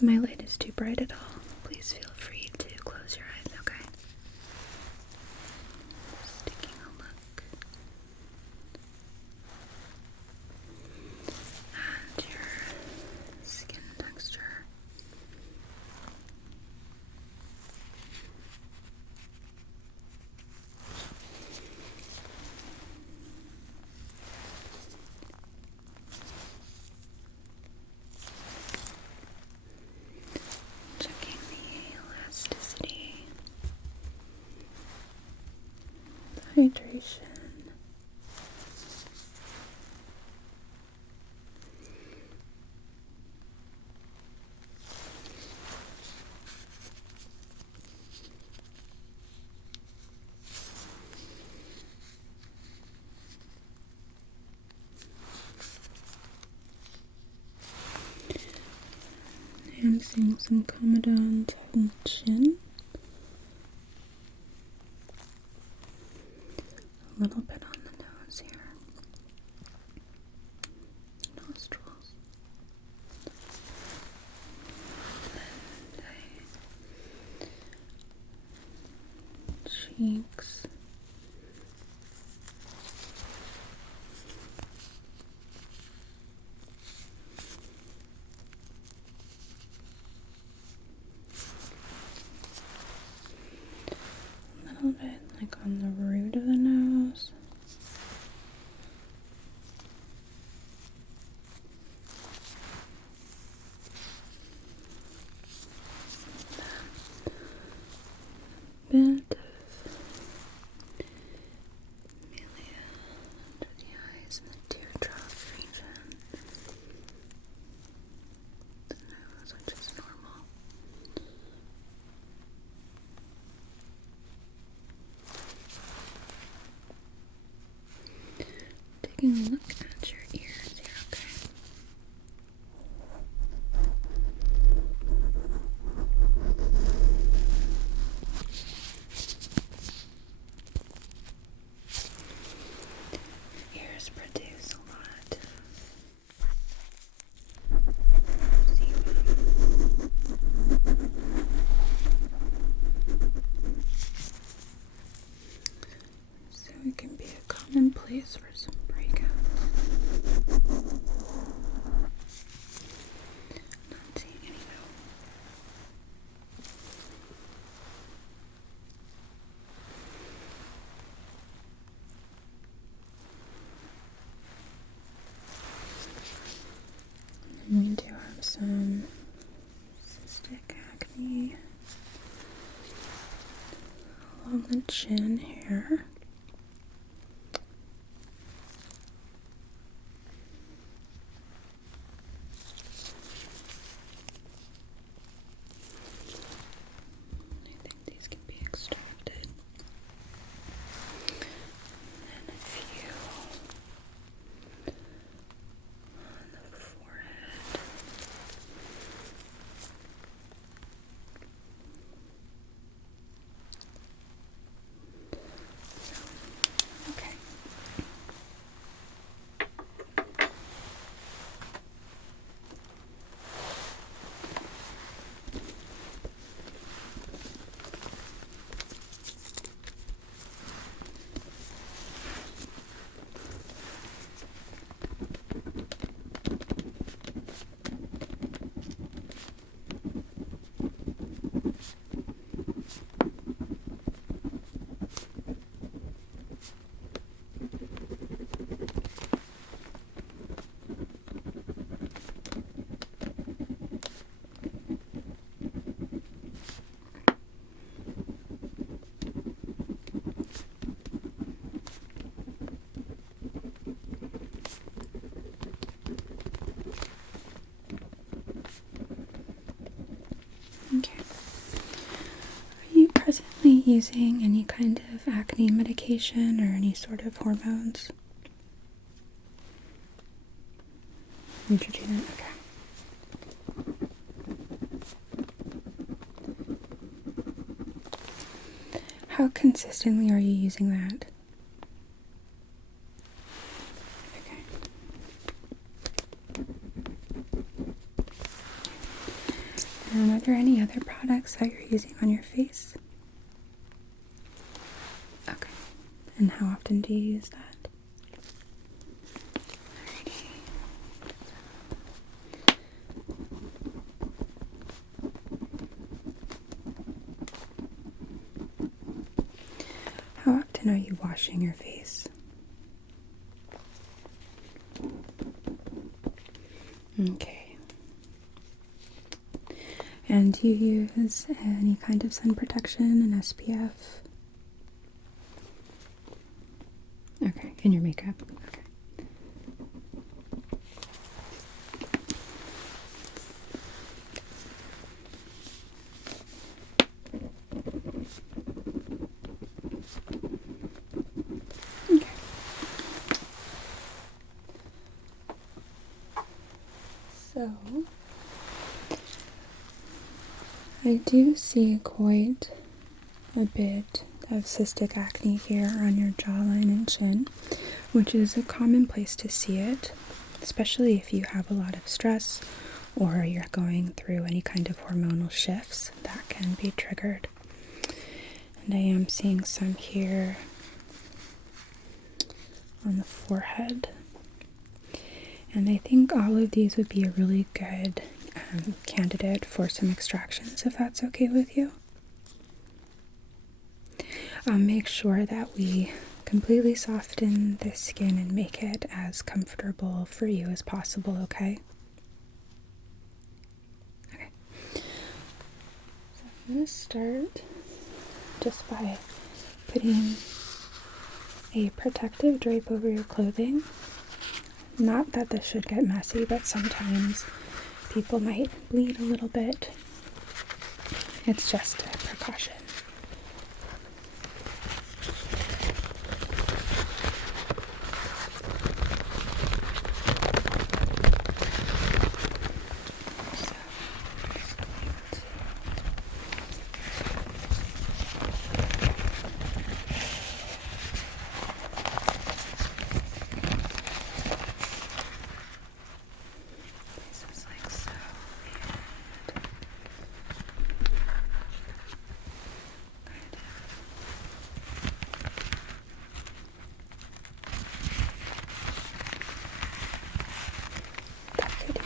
If my light is too bright at all, please feel free to close your eyes, okay? Just taking a look at your skin texture. Checking the elasticity, hydration. I'm seeing some comedone tension. A little bit on the nose here. Nostrils. Cheeks. A little bit like on the root of the nose. Bit of milia under the eyes and the teardrop region. The nose, which is normal. Taking a look at your ears here, okay? Ears produce a lot of sebum. So it can be a common place for some breakouts. Not seeing any though. And we do have some cystic acne along the chin here. I think these can be extracted. And a few on the forehead. Okay. Okay. Are you presently using any kind of acne medication or any sort of hormones? Neutrogena, okay. How consistently are you using that? Okay. there any other products that you're using on your face? Okay. And how often do you use that? How often are you washing your face? Okay. And do you use any kind of sun protection, an SPF? Okay, in your makeup. Okay. Okay. So, I do see quite a bit of cystic acne here on your jawline and chin, which is a common place to see it, especially if you have a lot of stress or you're going through any kind of hormonal shifts that can be triggered. And I am seeing some here on the forehead. And I think all of these would be a really good candidate for some extractions, if that's okay with you. Make sure that we completely soften the skin and make it as comfortable for you as possible, okay? Okay. So I'm going to start just by putting a protective drape over your clothing. Not that this should get messy, but sometimes people might bleed a little bit. It's just a precaution.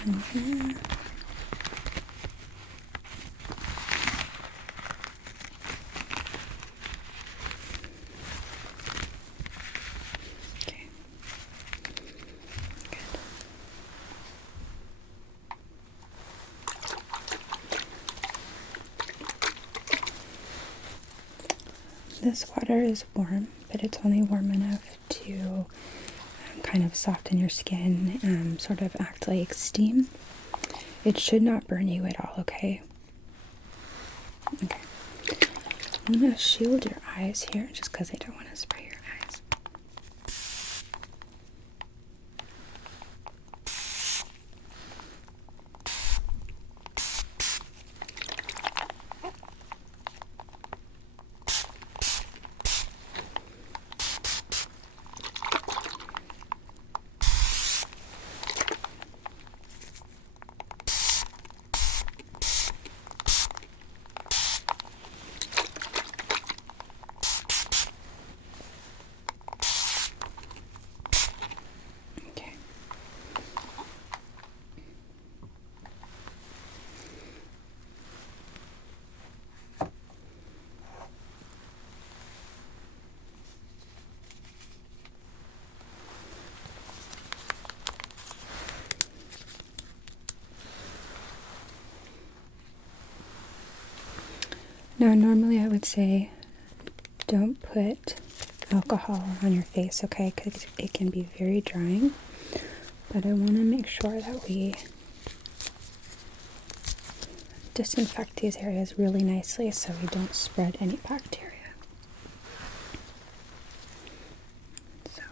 Mm-hmm. Okay. Good. This water is warm, but it's only warm enough to kind of soften your skin, sort of act like steam. It should not burn you at all, okay? Okay. I'm going to shield your eyes here just because I don't want to spray your eyes. Okay. Now, normally I would say don't put alcohol on your face, okay? Because it can be very drying. But I want to make sure that we disinfect these areas really nicely so we don't spread any bacteria. So.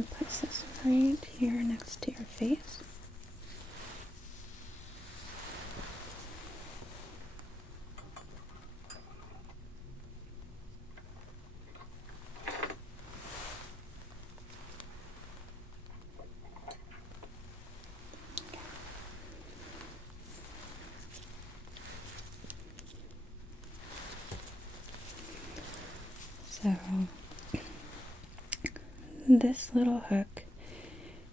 gonna place this right here next to your face. So this little hook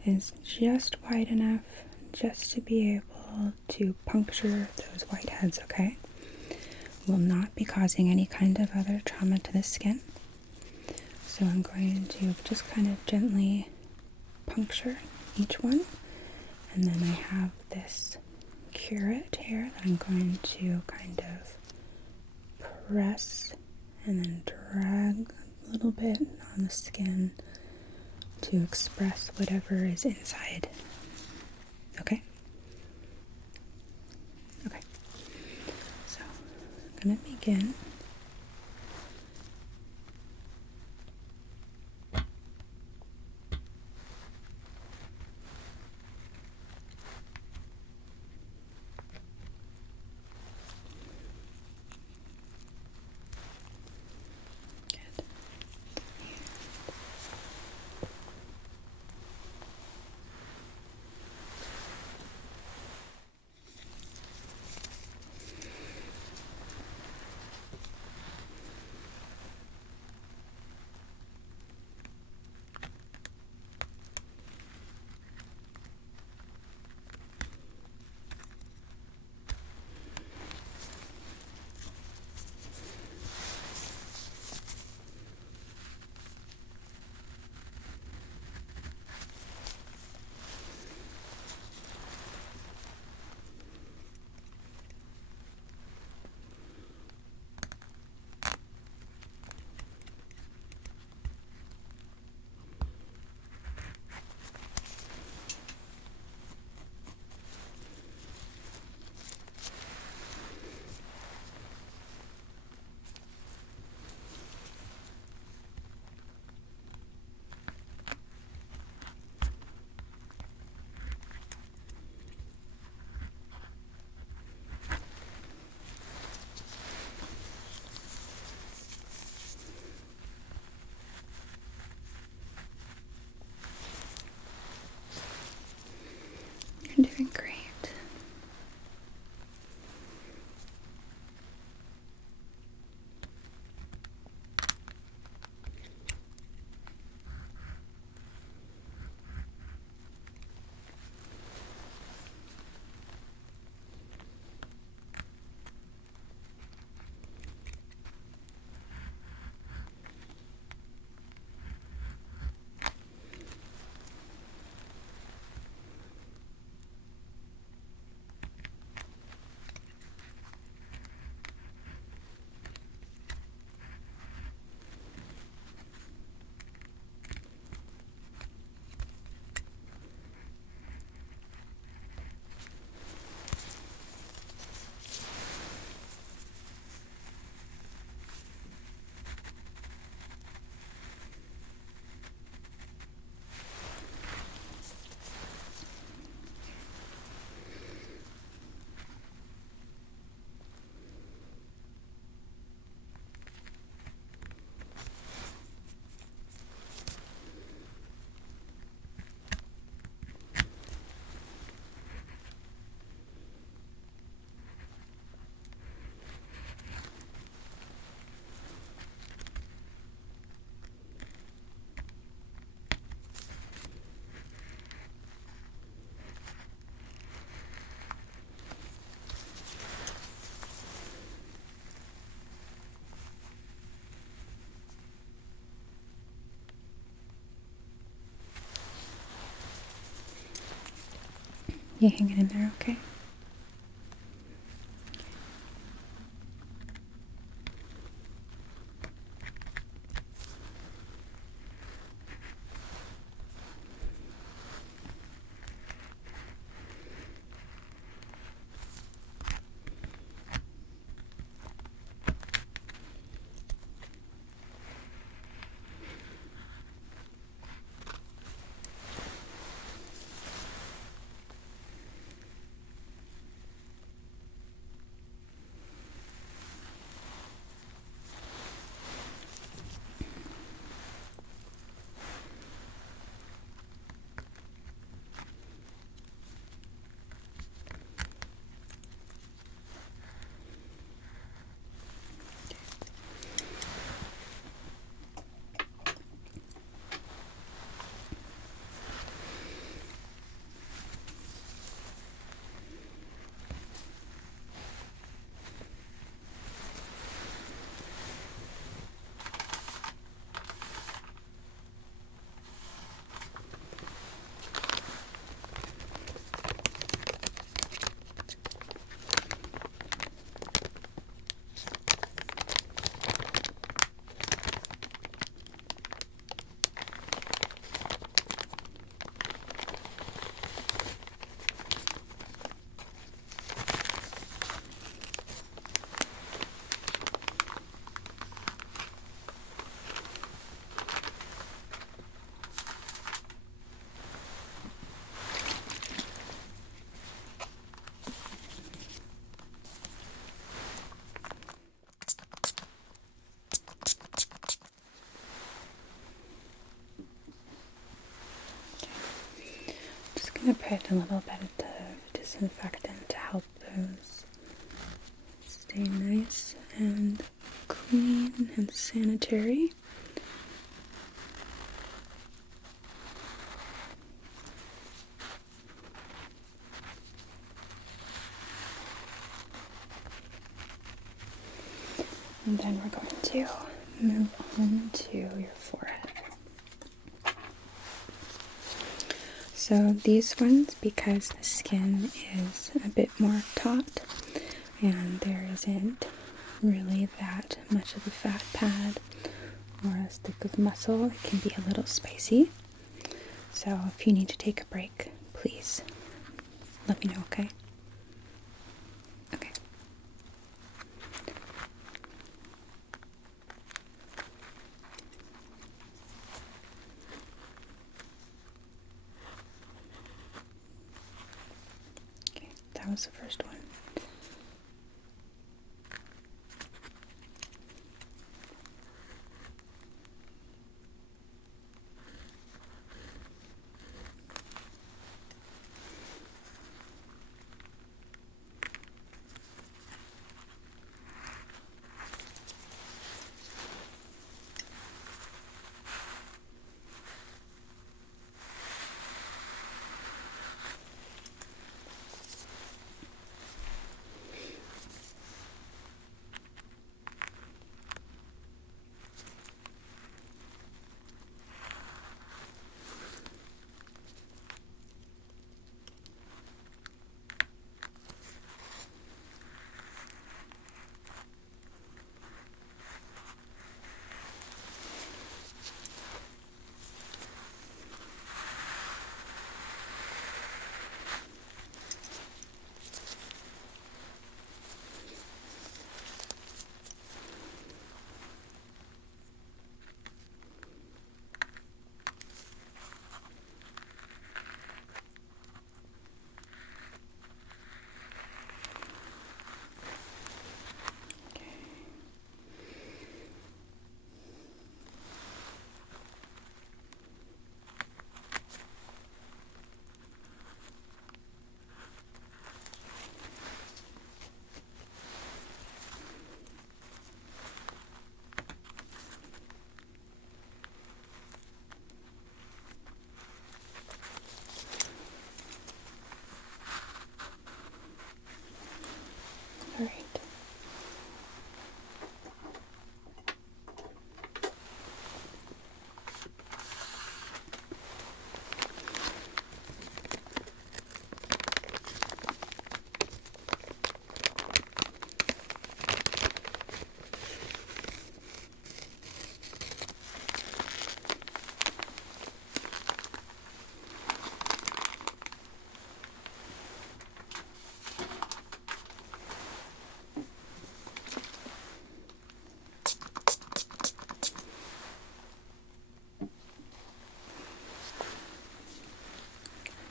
is just wide enough just to be able to puncture those whiteheads, okay? Will not be causing any kind of other trauma to the skin. So I'm going to just kind of gently puncture each one. And then I have this curette here that I'm going to kind of press and then drag a little bit on the skin to express whatever is inside. Okay? Okay. So I'm going to begin. Good. You're doing great. You hanging in there okay? I put a little bit of disinfectant to help those stay nice and clean and sanitary. And then we're going to move on to your forehead. So these ones, because the skin is a bit more taut and there isn't really that much of a fat pad or as thick of muscle, it can be a little spicy. So if you need to take a break, please let me know, okay? Okay. Okay, that was the first one. All right.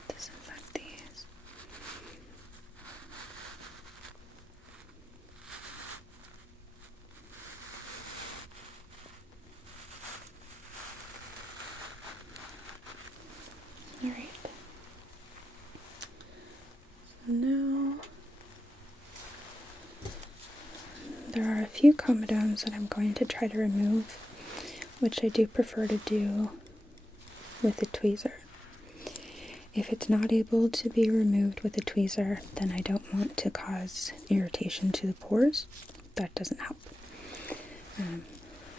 Disinfect these. All right. So now there are a few comedones that I'm going to try to remove, which I do prefer to do with a tweezer. If it's not able to be removed with a tweezer, then I don't want to cause irritation to the pores. That doesn't help.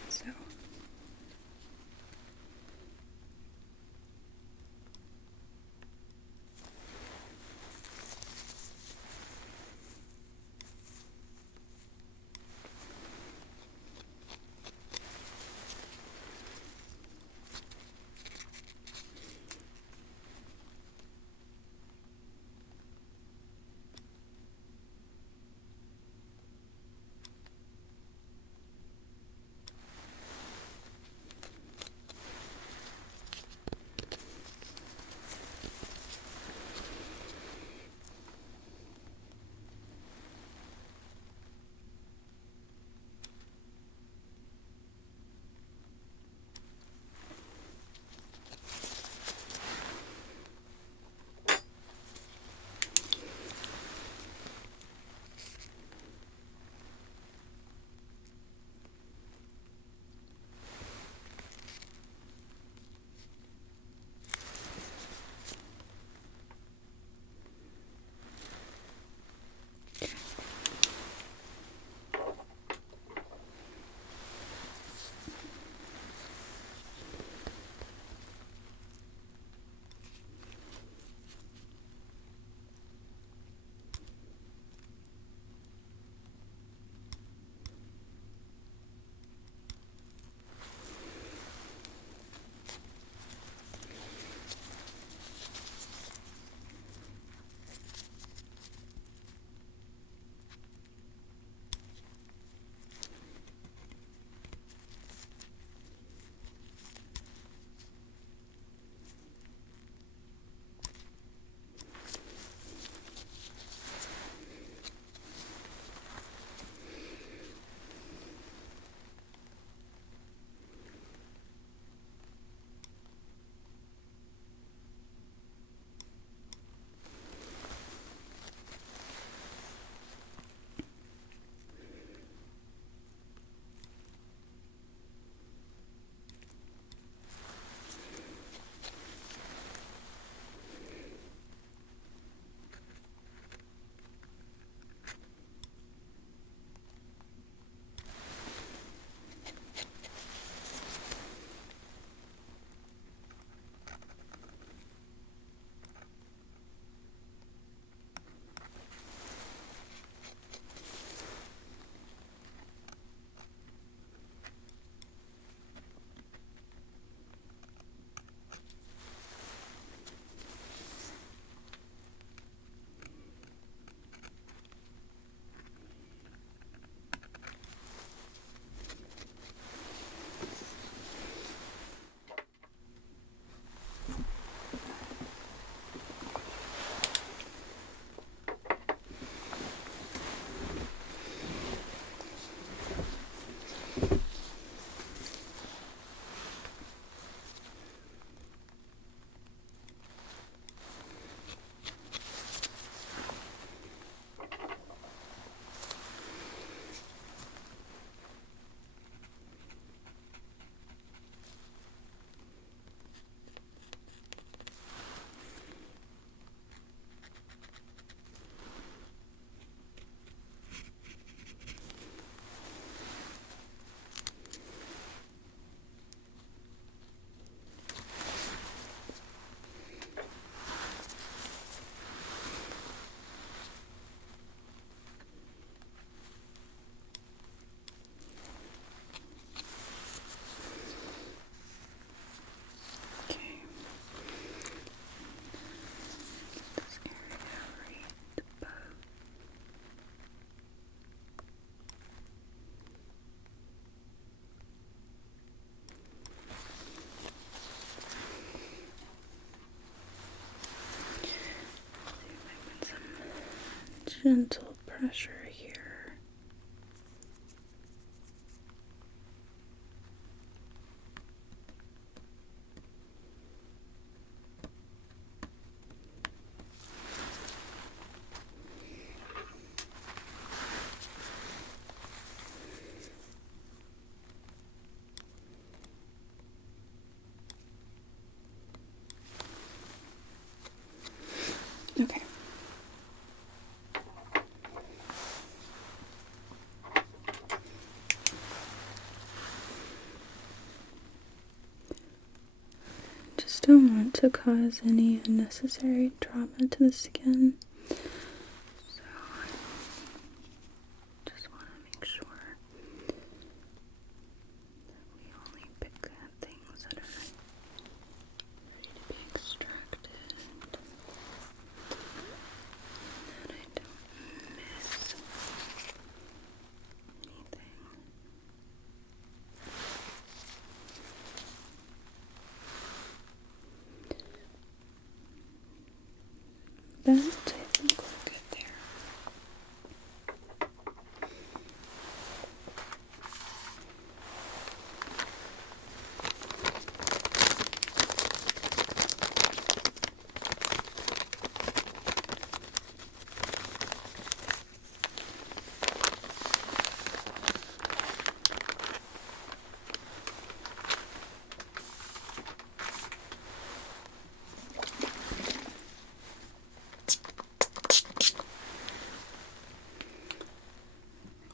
So gentle pressure here. Okay. Just don't want to cause any unnecessary trauma to the skin. So just want to make sure that we only pick at things that are ready to be extracted. And that I don't miss anything. That I think we're good there.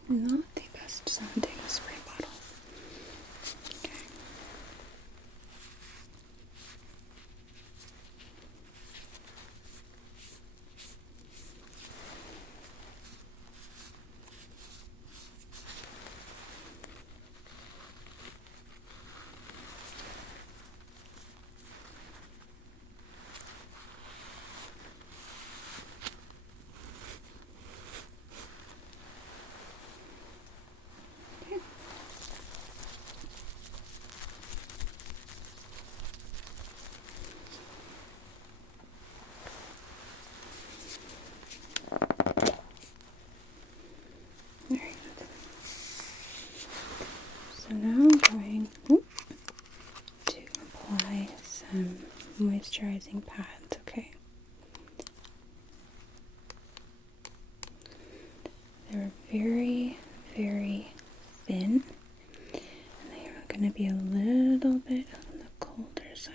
Not the best sounding spray bottle. Okay. Alright. So now I'm going to apply some moisturizing pads, okay? They're very, very thin, and they are going to be a little bit on the colder side.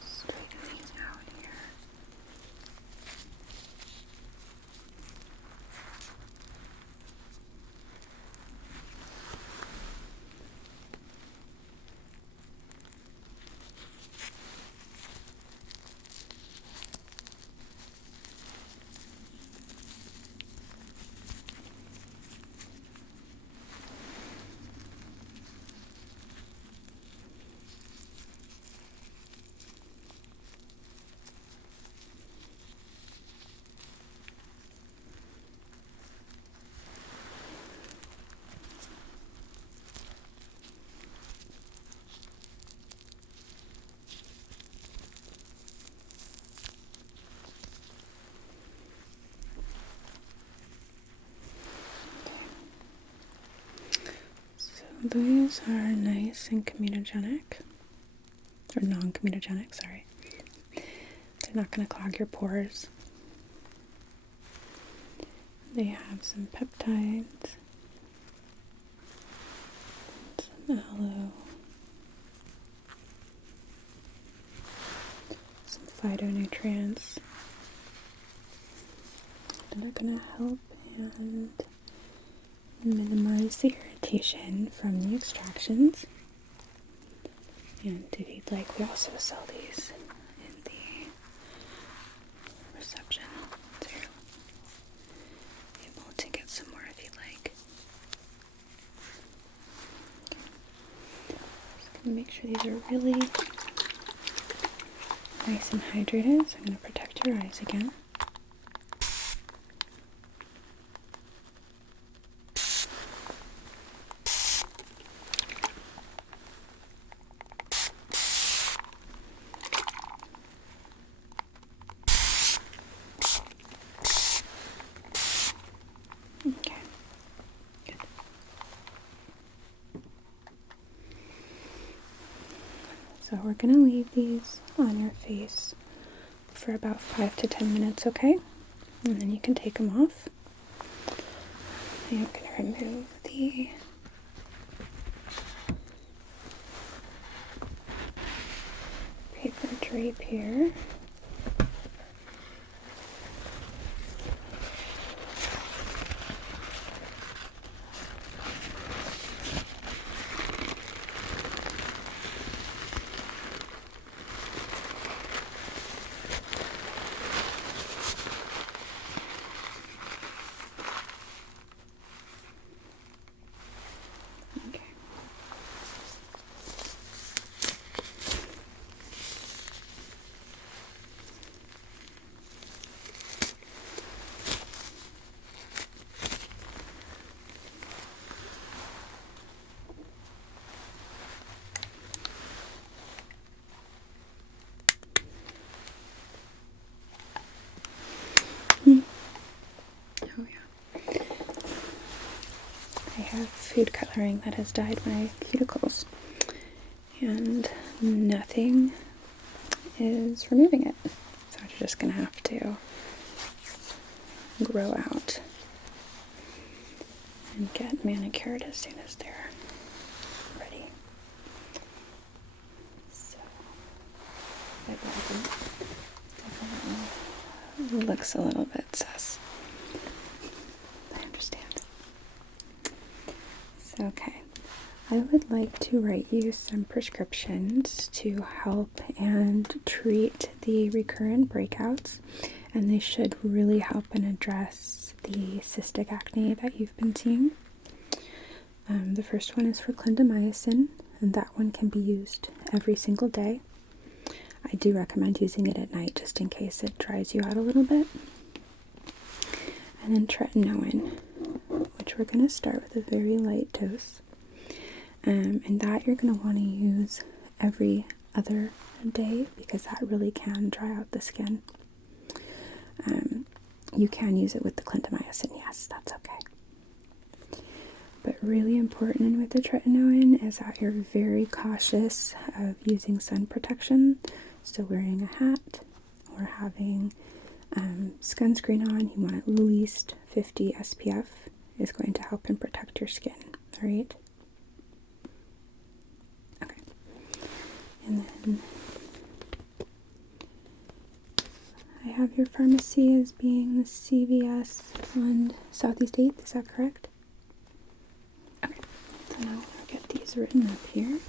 Straighten these out here. These are nice and comedogenic, or non-comedogenic, sorry. They're not going to clog your pores. They have some peptides, some aloe, some phytonutrients that are going to help and minimize the irritation from the extractions. And if you'd like, we also sell these in the reception, so you're able to get some more if you'd like. Okay. Just gonna make sure these are really nice and hydrated, so I'm gonna protect your eyes again. Okay, good. So we're going to leave these on your face for about 5 to 10 minutes, okay? And then you can take them off. I'm going to remove the paper drape here. Okay. Oh yeah. I have food coloring that has dyed my cuticles, and nothing is removing it. So you're just gonna have to grow out and get manicured as soon as they're ready. So that definitely looks a little bit sus. I understand. So, okay, I would like to write you some prescriptions to help and treat the recurrent breakouts, and they should really help and address the cystic acne that you've been seeing. The first one is for clindamycin, and that one can be used every single day. I do recommend using it at night just in case it dries you out a little bit. And then tretinoin, which we're going to start with a very light dose. And that you're going to want to use every other day because that really can dry out the skin. You can use it with the clindamycin, yes, that's okay. But really important with the tretinoin is that you're very cautious of using sun protection. So wearing a hat or having sunscreen on, you want at least 50 SPF is going to help and protect your skin, all right? Okay. And then I have your pharmacy as being the CVS on Southeast 8th, is that correct? Okay, so now I'll get these written up here.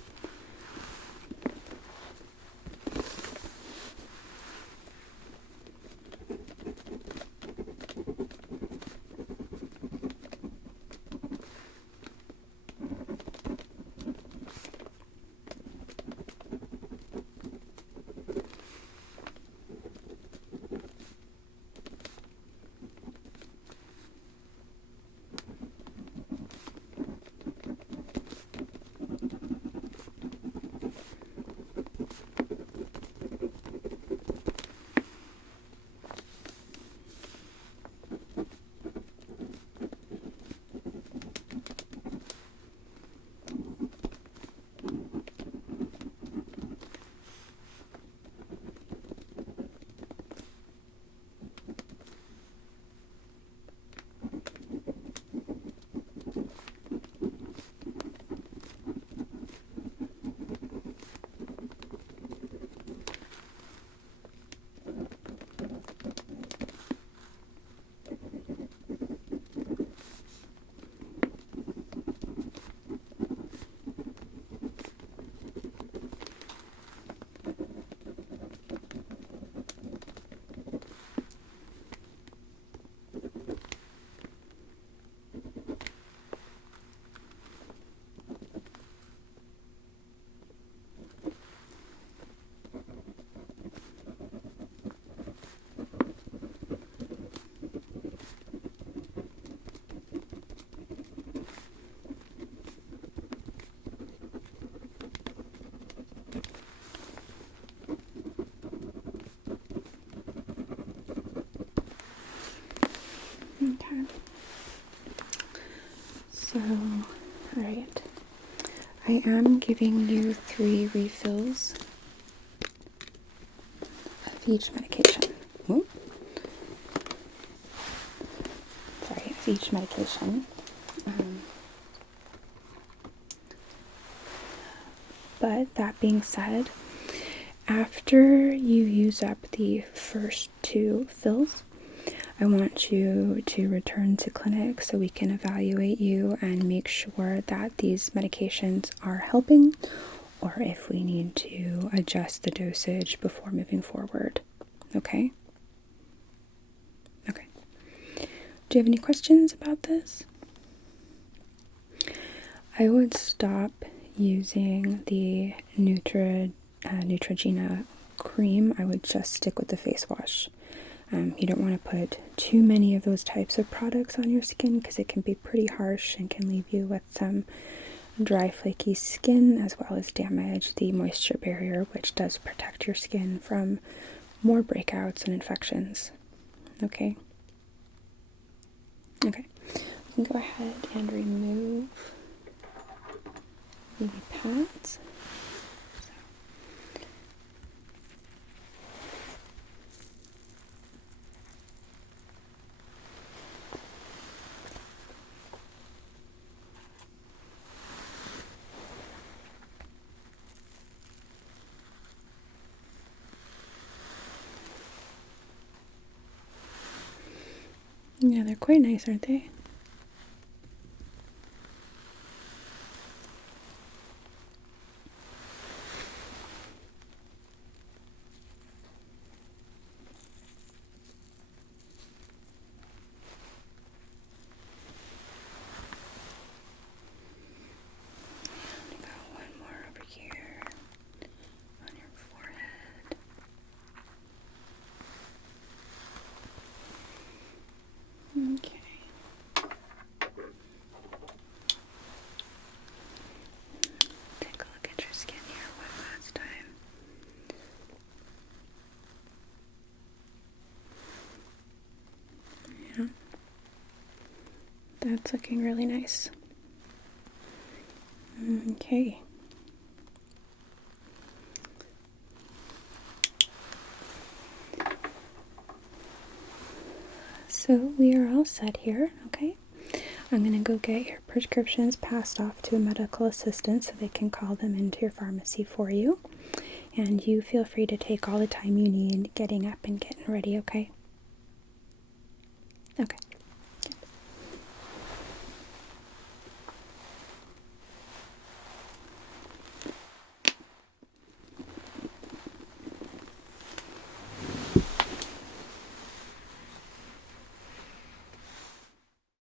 So, alright. I am giving you 3 refills of each medication. Whoop. Sorry, of each medication. But that being said, after you use up the first 2 fills, I want you to return to clinic so we can evaluate you and make sure that these medications are helping, or if we need to adjust the dosage before moving forward. Okay? Okay. Do you have any questions about this? I would stop using the Neutrogena cream. I would just stick with the face wash. You don't want to put too many of those types of products on your skin because it can be pretty harsh and can leave you with some dry, flaky skin, as well as damage the moisture barrier, which does protect your skin from more breakouts and infections. Okay? Okay. We can go ahead and remove the pads. Yeah, they're quite nice, aren't they? And got one more over here on your forehead. Okay. Take a look at your skin here one last time. Yeah. That's looking really nice. Okay. So we are all set here, okay? I'm going to go get your prescriptions passed off to a medical assistant so they can call them into your pharmacy for you. And you feel free to take all the time you need getting up and getting ready, okay? Okay.